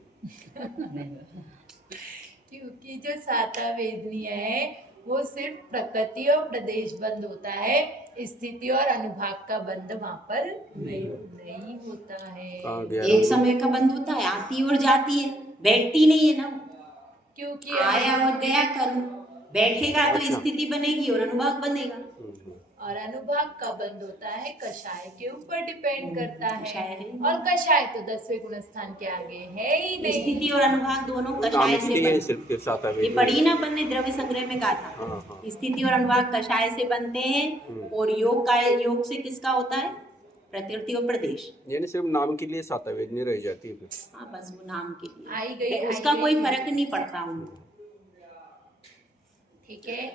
क्योंकि जो साता वेदनी है वो सिर्फ प्रकृति और प्रदेश बंद होता है, स्थिति और अनुभाग का बंद वहां पर नहीं होता है। कहाँ गया? एक समय का बंद होता है, आती और जाती है, बैठती नहीं है ना। क्योंकि आया और गया कर्म, बैठेगा तो अच्छा। स्थिति बनेगी और अनुभाग बनेगा। और अनुभाग का बंद होता है कषाय के ऊपर डिपेंड करता कषाय है। है। और कषाय तो 10वें गुणस्थान के आगे है ही नहीं। स्थिति और अनुभाग दोनों कषाय नामिक से है बनते। सिर्फ के सातवें ये वेदनी। पढ़ी ना अपन ने द्रव्य संग्रह में कहा था। हाँ। स्थिति और अनुभाग कषाय से बनते हैं। और योग से किसका होता है? प्रकृति और प्रदेश। यानी सिर्फ नाम के लिए सातवें वेदनी रह जाती है फिर। हाँ, बस वो नाम के लिए आई गई, उसका आई कोई गई। फर्क नहीं पड़ता उनको। ठीक है,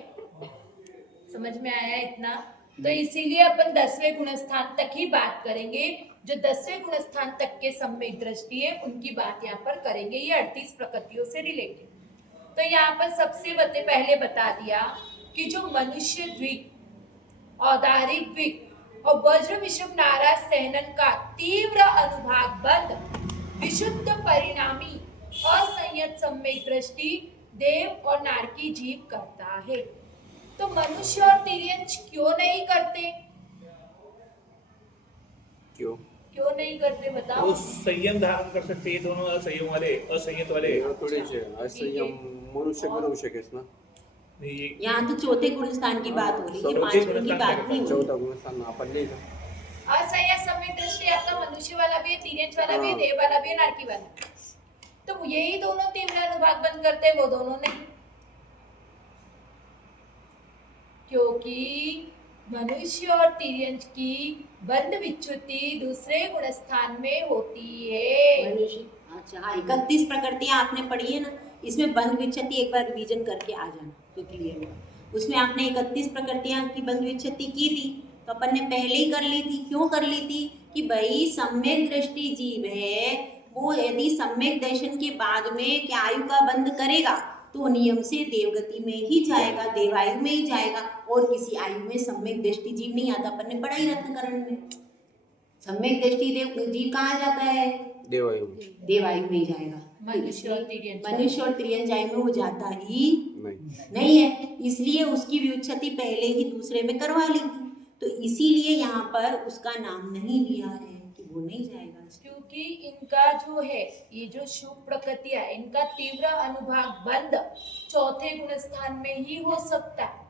समझ में आया इतना? तो इसीलिए अपन 10वें गुणस्थान तक ही बात करेंगे। जो 10वें गुणस्थान तक के सम्यक दृष्टि है उनकी बात यहाँ पर करेंगे। ये 38 प्रकृतियों से रिलेटेड। तो यहाँ पर सबसे पहले बता दिया कि जो मनुष्य द्विक, औदारिक द्विक और वज्र विषुव नाराज सहनन का तीव्र अनुभाग बंध विशुद्ध परिणामी असंयत सम्यक दृष्टि देव और नारकी जीव करता है। तो मनुष्य और तिर्यंच क्यों नहीं करते? क्यों नहीं करते बताओ? वो संयम धारण कर सकते हैं दोनों, असंयम वाले असंयत वाले। थोडेसे असंयम मनुष्य बनवू शकेस ना। नहीं, ये यहाँ तो चौथे गुणस्थान की बात हो रही है, चौथे 5वें की बात नहीं हो रही। चौथा गुणस्थान आपण नाही का? असंयत सम्यक दृष्टि आपका मनुष्य वाला भी है, तिर्यंच वाला भी है, देव वाला भी है, नारकी वाला भी है। तो यही दोनों तीव्र अनुभाग बंद करते हैं, वो दोनों नहीं। क्योंकि मनुष्य और तिर्यंच की बंध विच्छुत्ति दूसरे गुणस्थान में होती है। मनुष्य, अच्छा हाँ, 31 प्रकृतियां आपने पढ़ी है ना, इसमें बंध विच्छत्ति एक बार रिवीजन करके आ जाना तो क्लियर होगा। उसमें आपने 31 प्रकृतियां की बंध विच्छत्ति की थी, तो अपन ने पहले ही कर ली थी। क्यों कर ली थी? कि भाई सम्यक दृष्टि जीव है वो यदि सम्यक दर्शन के बाद में क्या आयु का बंध करेगा तो नियम से देवगति में ही जाएगा, देवायु में ही जाएगा, और किसी आयु में सम्यक दृष्टि जीव नहीं आता। अपन ने पढ़ा ही रत्नकरण में, सम्यक दृष्टि जीव कहाँ जाता है? देवायु में। देवायु में ही जाएगा। मनुष्य और तिर्यंच मनुष्य और तिर्यंच आयु में वो जाता ही नहीं। नहीं है, इसलिए उसकी व्युत्पत्ति पहले ही दूसरे में करवा ली थी, तो इसीलिए यहाँ पर उसका नाम नहीं लिया है कि वो नहीं जाएगा। क्योंकि इनका जो है ये जो शुभ प्रकृतियां इनका तीव्र अनुभाग बंद चौथे गुण स्थान में ही हो सकता है,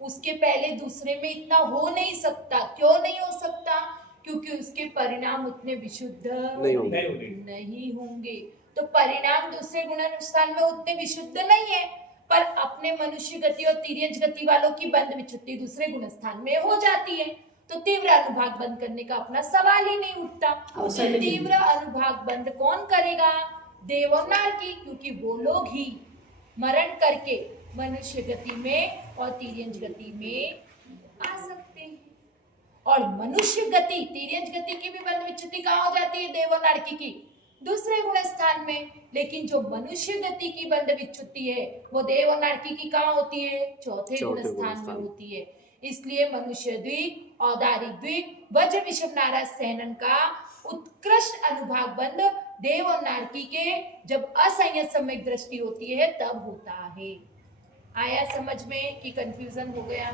उसके पहले दूसरे में इतना हो नहीं सकता। क्यों नहीं हो सकता? क्योंकि उसके परिणाम उतने विशुद्ध नहीं होंगे। नहीं होंगे। तो परिणाम दूसरे गुण स्थान में उतने विशुद्ध नहीं है, पर अपने मनुष्य गति और तिर्यंच गति वालों की बंध विच्छुद्धि दूसरे गुण स्थान में हो जाती है, तो तीव्र अनुभाग बंद करने का अपना सवाल ही नहीं उठता। तो तीव्र अनुभाग बंद कौन करेगा? देव और नारकी, क्योंकि वो लोग ही मरण करके मनुष्य गति में और तिर्यंच गति में आ सकते हैं। और मनुष्य गति तिर्यंच गति की भी बंध विच्छुद्धि कहाँ हो जाती है? देव और नारकी की दूसरे गुण स्थान में। लेकिन जो मनुष्य गति की बंध विच्छुद्धि है वो देव और नारकी की कहाँ होती है? चौथे गुण स्थान में होती है। इसलिए मनुष्य द्वीप, औदारिक द्वीप, वज्र विषम नाराज सेनन का उत्कृष्ट अनुभाग बंद देव और नारकी के जब असंयत सम्यक दृष्टि होती है तब होता है। आया समझ में कि कंफ्यूजन हो गया?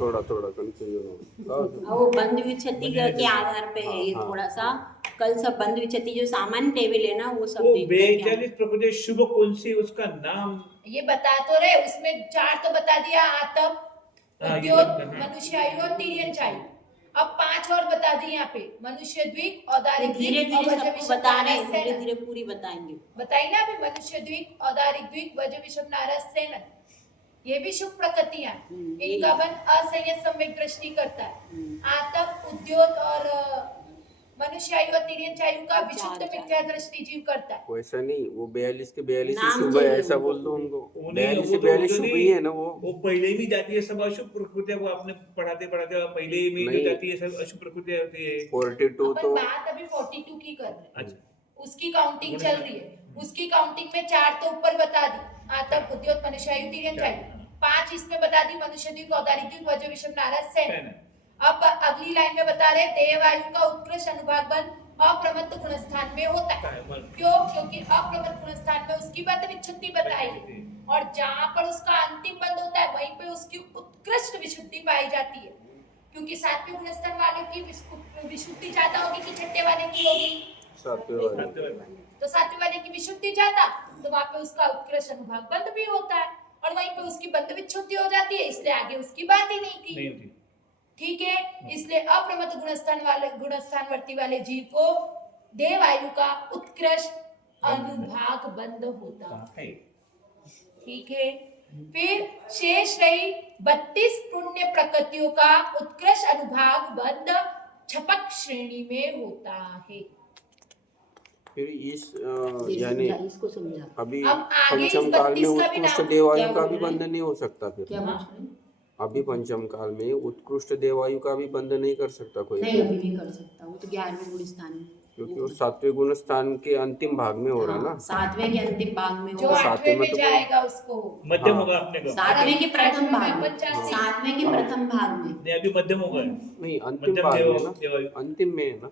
थोड़ा कंफ्यूजन हो। वो बंध विच्छत्ति के आधार पे है ये थोड़ा सा। कल सब बंध विच्छत्ति जो सामान्य टेबल है ना वो सब वो देखते हैं क्या। 42 प्रकृति शुभ कौन सी, उसका नाम ये बता तो रहे, उसमें 4 तो बता दिया, आतप, हाँ, ये उद्योग, तो- हाँ। मनुष्य आयु और तिर्यंच आयु। अब 5 और बता दी यहाँ पे, मनुष्य द्वीप, औदारिक धीरे द्वीप और धीरे वज्र सबको विषम बता रहे नाराज हैं, धीरे सेनन। धीरे पूरी बताएंगे। बताई ना अभी, मनुष्य द्वीप, औदारिक द्वीप, वज्र विषम नाराज सेनन, ये भी शुभ प्रकृतियां, इनका बंध असंयत सम्यक दृष्टि करता है। आतप, उद्योग और मनुष्य आयु और तिर्यंच आयु का विशुद्ध मिथ्या दृष्टि जीव करता है। वैसा नहीं, वो 42 के 42 ही नाम शुभ है चाहिए ऐसा उनको। बोल दो उनको। वो नहीं, 42 वो से तो 42 वो शुभ नहीं, ही है ना वो। वो पहले भी जाती है सब अशुभ प्रकृतियां, वो आपने पढ़ाते पहले में नहीं। जो जाती है सब अशुभ प्रकृतियां होती है। 42 अपन तो बात अभी 42 की कर रहे हैं, अच्छा, उसकी काउंटिंग चल रही है। उसकी काउंटिंग में 4 तो ऊपर बता दी, आतप, उद्योग, मनुष्य आयु, तिर्यंच आयु। 5 इसमें बता दी, मनुष्य द्वीप, औदारिक द्वीप, वज्र विषम नाराज सेनन। अब अगली लाइन में बता रहे देव आयु का उत्कृष्ट अनुभाग बंध अप्रमत्त गुण स्थान में होता है। क्यों? क्योंकि अप्रमत्त गुण स्थान में उसकी बंध विच्छुद्धि बताई, और जहां पर उसका अंतिम बंध होता है वहीं पे उसकी उत्कृष्ट विशुद्धि पाई जाती है। क्योंकि सातवें गुण स्थान वाले की विशुद्धि ज्यादा होगी कि छठे वाले की होगी? सातवें वाले। तो सातवें वाले की विशुद्धि ज्यादा, तो वहां पे उसका उत्कृष्ट अनुभाग बंध भी होता है, और वहीं पे उसकी बंध विच्छुद्धि हो जाती है, इसलिए आगे उसकी बात ही नहीं की। नहीं होती। ठीक है, इसलिए अप्रमत्त गुणस्थानवर्ती वाले जीव को देव आयु का उत्कृष्ट अनुभाग बंध होता है। ठीक है, फिर शेष रही 32 पुण्य प्रकृतियों का उत्कृष्ट अनुभाग बंध छपक श्रेणी में होता है। फिर इस यानी इसको समझा अभी अब आगे पंचम इस काल में 32 का भी उत्कृष्ट नाम देवायु क्या का बोल भी रहे हैं? बंधन नहीं हो सकता। फिर क्या बोल रहे हैं? अभी पंचम काल में उत्कृष्ट देवायु का भी बंधन नहीं कर सकता कोई, नहीं अभी नहीं कर सकता, वो तो 11वें गुण स्थान में, क्योंकि वो सातवें गुण स्थान के अंतिम भाग में हो रहा है ना। 7वें के अंतिम भाग में जो होगा। सातवें 8वें में में तो जाएगा उसको, मध्यम हाँ। होगा अपने का। 7वें के प्रथम भाग में, अपन चाहते हैं। 7वें के प्रथम भाग में। नहीं, अभी मध्यम होगा। नहीं अंतिम मध्यम भाग में ना, देवायु। अंतिम में है ना।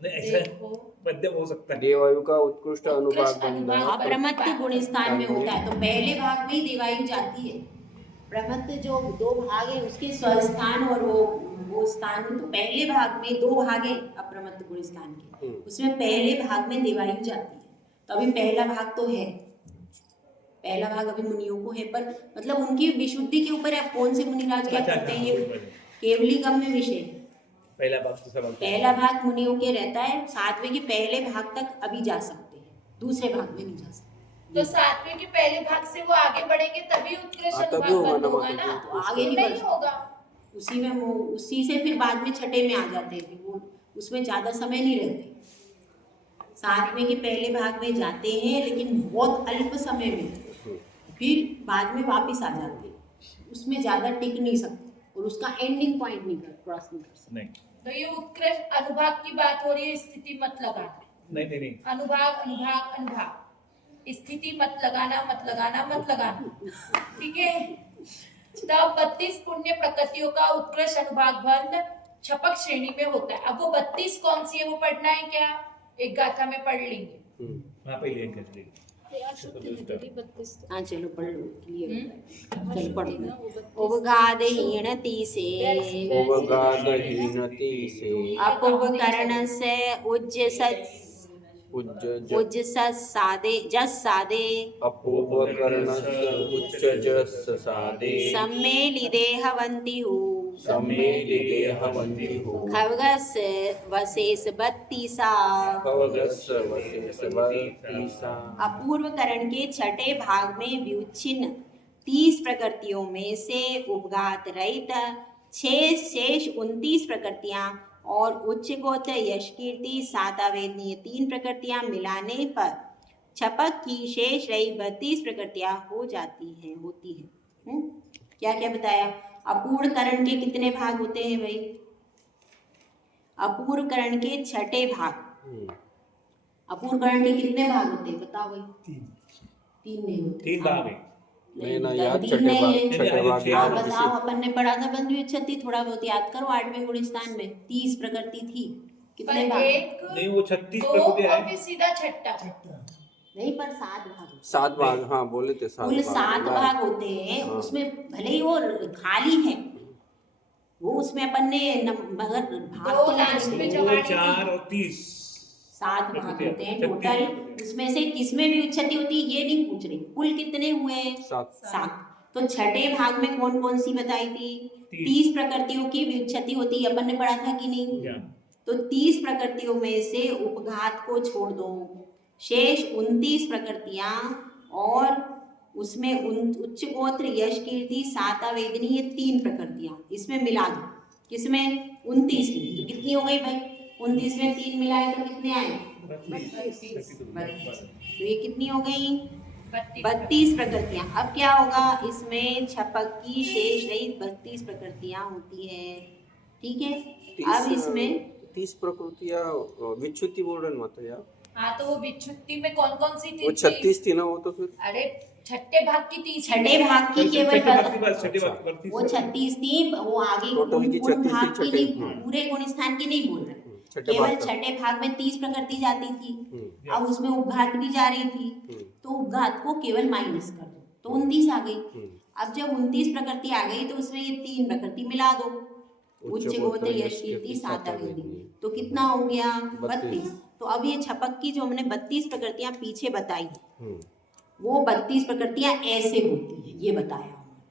नहीं, ऐसा देखो, मध्यम हो सकता है। देवायु का उत्कृष्ट अनुभाग उत्कृष्ट बंधन अनुभाग। अप्रमत्त गुण स्थान में होता है, तो पहले भाग में ही देवायु जाती है। प्रमत्त जो 2 भाग है उसके स्वस्थान और वो स्थान में, तो पहले भाग में 2 भाग है अप्रमत्त गुण स्थान के, उसमें पहले भाग में देवायु जाती है। तो अभी पहला भाग तो है, पहला भाग अभी मुनियों को है, पर मतलब उनकी विशुद्धि के ऊपर आप कौन से मुनिराज क्या अच्छा, करते हैं ये अच्छा, केवली गम्य विषय। पहला भाग दूसरा भाग पहला भाग मुनियों के रहता है, सातवें के पहले भाग तक अभी जा सकते हैं, दूसरे भाग में नहीं जा सकते। तो सातवें के पहले भाग से वो आगे बढ़ेंगे तभी उत्कृष्ट हाँ, तभी अनुभाग होगा बंद ना, होगा मतलब ना, तो आगे नहीं बढ़ नहीं सकते। होगा। उसी में वो उसी से फिर बाद में छठे में आ जाते हैं, फिर वो उसमें ज़्यादा समय नहीं रहते। सातवें के पहले भाग में जाते हैं लेकिन बहुत अल्प समय में, फिर बाद में वापस आ जाते हैं, उसमें ज़्यादा टिक नहीं सकते और उसका एंडिंग पॉइंट नहीं कर क्रॉस नहीं कर सकते। नहीं। तो ये उत्कृष्ट अनुभाग की बात हो रही है, स्थिति मत लगाना। नहीं नहीं नहीं अनुभाग अनुभाग अनुभाग, स्थिति मत लगाना मत लगाना मत लगाना, ठीक है। तब 32 पुण्य प्रकृतियों का उत्कृष्ट अनुभाग बंध छपक श्रेणी में होता है। अब वो 32 कौन सी है वो पढ़ना है क्या? एक गाथा में पढ़ लेंगे। हाँ पहले एक कर हाँ चलो पढ़ लो क्लियर चलो पढ़ लो वो 32 उपगादहीनति से उपगादहीनति से अपूर्वकरण से उज्ज सादे जस सादे अपूर्वकरणस्य उच्चजस सादे सम्मेलिदेहवन्ति हूँ सम्मेलिदेहवन्तिः खवगस वशेष 32 खवगस्य वशेषवतीसा। अपूर्वकरण के छठे भाग में व्युच्छिन्न 30 प्रकृतियों में से उपघात रहित 6 शेष 29 प्रकृतियां और उच्च गोत्र यश कीर्ति 7 अवेदनीय 3 प्रकृतियां मिलाने पर छपक की शेष रही 32 प्रकृतियां हो जाती हैं होती हैं। क्या क्या बताया? अपूर्वकरण के कितने भाग होते हैं भाई? अपूर्वकरण के छठे भाग। अपूर्वकरण के कितने भाग होते हैं बताओ भाई? 3 नहीं होते। 3 भाग है। नहीं ना याद, तीन छठे नहीं भाग है। छठे भाग आप याद बताओ, अपन ने पढ़ा था बंद विच्छति, थोड़ा बहुत याद करो। 8वें गुणस्थान में 30 प्रकृति थी, कितने पर भाग? एक नहीं वो 36 दो प्रकृतियां और है। फिर सीधा छठा। नहीं पर 7 भाग 7 भाग। हाँ बोले थे 7 कुल भाग। 7 भाग होते हैं। हाँ। उसमें भले ही वो खाली है, वो उसमें अपन ने मगर भाग दो तो लास्ट में नहीं। जब 2 4 और 30 7 भाग होते हैं 36 टोटल। उसमें से किसमें भी उच्चति होती है ये नहीं पूछ रही। कुल कितने हुए? 7। तो छठे भाग में कौन कौन सी बताई थी? 30 प्रकृतियों की व्युत्पत्ति होती है, अपन ने पढ़ा था कि नहीं? या तो 30 प्रकृतियों में से उपघात को छोड़ दो, शेष 29 प्रकृतियां और उसमें उच्च गोत्र यश कीर्ति 7 अवेदनीय 3 प्रकृतियां इसमें मिला दो। किसमें? 29 में। तो कितनी हो गई भाई? 29 में 3 मिलाए तो कितने आए? 32 तो ये कितनी हो गई? 32 प्रकृतियां। अब क्या होगा? इसमें छपक की शेष रही 32 प्रकृतियां होती है, ठीक है। अब इसमें 30 प्रकृतियां विच्छुति बोल रहे मत यार। हाँ तो वो विच्छुत्ति में कौन कौन सी थी? वो 36 थी ना वो तो फिर। अरे छठे भाग की 30। छठे भाग की केवल छठे भाग वो 36 थी। वो आगे टोटल की पूर्ण 36 भाग थी, की छठे। नहीं, पूरे गुणस्थान की नहीं बोल रहे। छठे केवल भाग का। छठे भाग में 30 प्रकृति जाती थी। अब उसमें उपघात भी जा रही थी, तो उपघात को केवल माइनस कर दो तो 29 आ गई। अब जब 29 प्रकृति आ गई तो उसमें ये 3 प्रकृति मिला दो, उच्च गोत्र यश कीर्ति 7 अवेदनीय, तो कितना हो गया? 32। तो अब ये छपक की जो हमने 32 प्रकृतियां पीछे बताई, वो 32 प्रकृतियां ऐसे होती हैं, ये बताया हमने,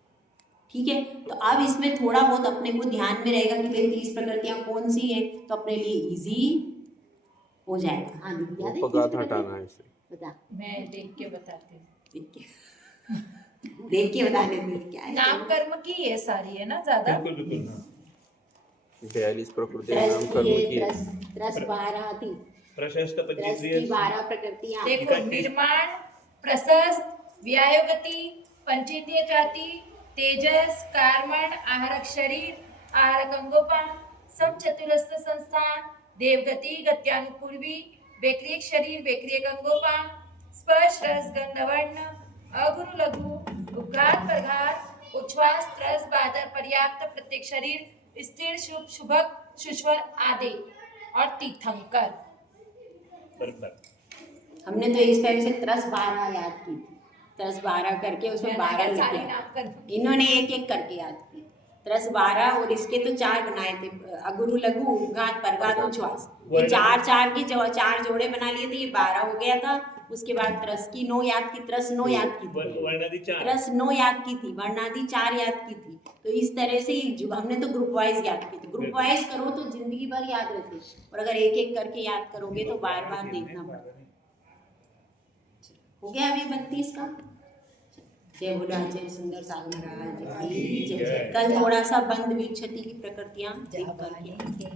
ठीक है। तो अब इसमें थोड़ा बहुत अपने को ध्यान में रहेगा कि भाई 30 प्रकृतियां कौन सी हैं, तो अपने लिए इजी हो जाएगा। हाँ याद है? उपघात हटाना है इसे। बता, मैं देख के बताती हूँ। देख के बता देते क्या है। नाम कर्म की ये सारी है ना ज्यादा। बिल्कुल बिल्कुल हाँ। 42 प्रकृतियां नाम कर्म की है। 12 थी, प्रशस्त 10 की 25 12 प्रकृतियां। देखो निर्माण, प्रशस्त, व्यायोगति, पंचेंद्रिय जाति, तेजस, कार्मण, आहारक शरीर, आहारक अंगोपान, सब चतुरस्र संस्थान, देवगति, गत्यानुपूर्वी, वैक्रियक शरीर, वैक्रियक अंगोपान, स्पर्श रस गंध वर्ण, अगुरु लघु, उपघात परघात, उच्छ्वास त्रस बादर पर्याप्त, प्रत्येक शरीर, स्थिर शुभ शुभक शुश्वर आदि और तीर्थंकर। बराबर। हमने तो इस तरह से 12 याद की थी, 12 करके उसमें 12 सारे लिखे। नाम कर्म। इन्होंने एक एक करके याद किए। 12 और इसके तो 4 बनाए थे, अगुरु लघु उपघात परघात उच्छ्वास। ये 4 के 4 जोड़े बना लिए थे, ये 12 हो गया था। उसके बाद त्रस की 9 याद की, त्रस 9 याद की थी, वर्णादि 4 त्रस 9 याद की थी, वर्णादि 4 याद की थी। तो इस तरह से हमने तो ग्रुप वाइज याद की थी। ग्रुप वाइज करो तो जिंदगी भर याद रहती, और अगर एक एक करके याद करोगे तो बार बार देखना पड़ेगा। हो गया अभी 32 का। जय बोलो आचार्य सुंदर सागर महाराज की जय। कल थोड़ा सा बंद विच्छति की प्रकृतियां देख करके